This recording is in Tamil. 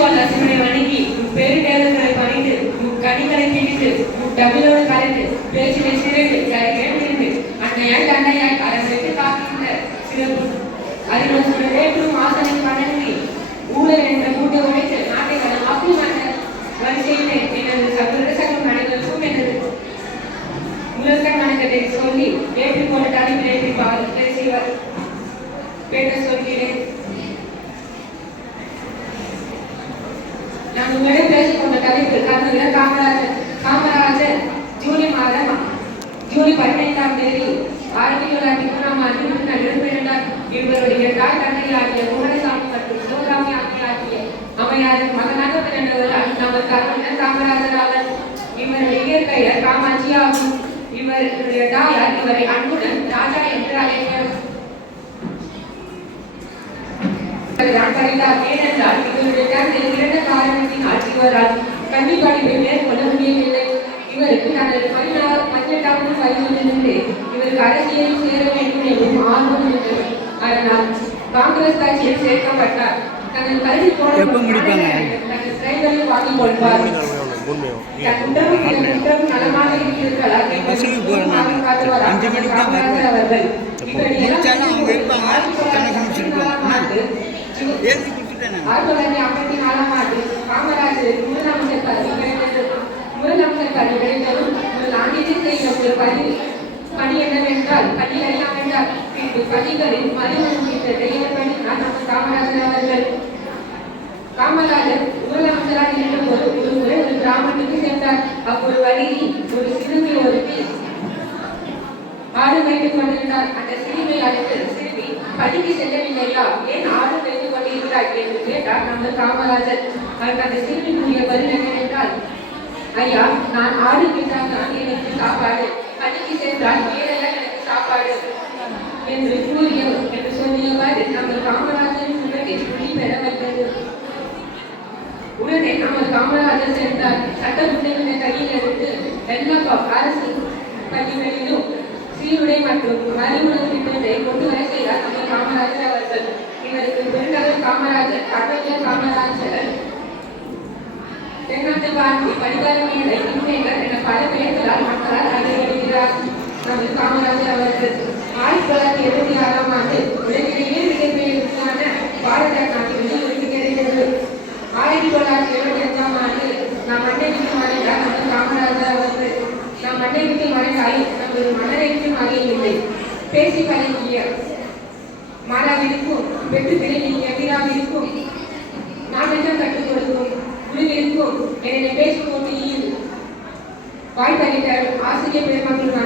பேசுவாள் நரசிம்மனை வணங்கி பெருநேரங்களை பணிந்து கனிகளை பிடித்து தமிழோடு கலந்து பேச்சினை சிறந்து கேட்டிருந்து அன்னையாய் அன்னையாய் அரசு காக்கின்ற சிறப்பு அதில் சில வேற்றும் ஆசனை வணங்கி ஊழல் என்ற மூட்டை உடைத்து நாட்டை வளமாக்கும் வந்த வரிசையிலே எனது சகோதர சங்கம் அனைவருக்கும் எனது முதற்கண் வணக்கத்தை சொல்லி ஏற்றுக்கொண்டு தலைமையை ஏற்றி பாருங்கள் செய்வார். பேட்ட சொல்லி நான் உங்களிடம் பேசிக்கொண்ட தலைப்பு கர்மவீரர் காமராஜர் காமராஜர் ஜூலை மாதம் ஜூலை பதினைந்தாம் தேதி ஆயிரத்தி தொள்ளாயிரத்தி மூணாம் ஆண்டு நடைபெற்றார் இவருடைய தாய் தந்தையில் ஆகிய குமரசாமி மற்றும் சிவகாமி ஆகிய ஆகிய அம்மையாரின் மகனாக பிறந்தவர் நமது கர்மவீரர் காமராஜர். ஆவர் இவருடைய இயற்பெயர் காமாட்சி ஆகும். இவருடைய தாயார் இவரை அன்புடன் ராஜா என்று அழைக்கிறார் இவருக்கு தனது பதினாறு பதினெட்டாவது வயதிலிருந்து இவருக்கு அரசியலில் சேர வேண்டும் என்றும் ஆர்வம் இருந்தது. அதனால் காங்கிரஸ் கட்சியில் சேர்க்கப்பட்டார். தனது கல்வி? தனது கைகளில் வாங்கிக் கொள்வார் நலமாக. அஞ்சு மணிக்கு தான். அவர்கள். ஆயிரத்தி தொள்ளாயிரத்தி ஐம்பத்தி நாலாம் ஆண்டு காமராஜர் முதலமைச்சர் பதவி முதலமைச்சர் பதவி பின்பு பள்ளிகளில் மறுமணம் திட்டத்தை ஏற்படுத்தினார் நம்ம காமராஜர் அவர்கள். காமராஜர் முதலமைச்சராக இருந்தபோது ஒரு முறை ஒரு கிராமத்துக்கு சென்றார். அப்போது வழியில் ஒரு சிறுமி ஒருத்தி ஆடு மேய்த்து கொண்டிருந்தார். அந்த சிறுமியை அழைத்து சிறுமி பள்ளிக்கு செல்லவில்லையா? ஏன் ஆடு மேய்த்து கொண்டிருக்கிறாய்? என்று கேட்டார் நம்ம காமராஜர். அதற்கு அந்த சிறுமி கூறிய பதில் என்னவென்றால் ஐயா நான் ஆடு மேய்த்தால் தான் எனக்கு சாப்பாடு. பள்ளிக்கு சென்றால் வேறெல்லாம் எனக்கு சாப்பாடு. என்று கூறிய என்று சொல்லியவாறு நம்ம காமராஜரின் உடனே துணி பெற வைத்தது உடனே நமது காமராஜர் சென்றார். சட்ட புத்தகத்தை கையில் எடுத்து எல்லா அரசு பள்ளிகளிலும் சீருடை மற்றும் திட்டத்தை கொண்டு வர செய்தார் காமராஜர் அவர்கள். இவருக்கு காமராஜர் காமராஜர் தென்னாட்டு பாரதி என பல பெயர்களால் மக்களால் அறியப்படுகிறார் நமது காமராஜர் அவர்கள். ஆயிரத்தி தொள்ளாயிரத்தி எழுபத்தி ஆறாம் ஆண்டு உலகிலேயே மிகப்பெரியதான பாரத நாட்டில் விருது கிடைத்தது ஆயிரத்தி தொள்ளாயிரத்தி எழுபத்தி அஞ்சாம் ஆண்டு நாம் மண்ணை விட்டு மறைந்தார் நமது காமராஜர் அவர்கள் நாம் மண்ணை விட்டு மறைந்தால் நமது மனதைக்கு மறையவில்லை பேசி பழகிய மாறாவிற்கும் வெட்டு திரையில் எதிராவிற்கும் என்ன கற்றுக் கொடுக்கும்? குழுவிற்கும் என்னை பேசும் போட்டியில் வாய்ப்பளித்த ஆசிரியர் பெருமக்கள்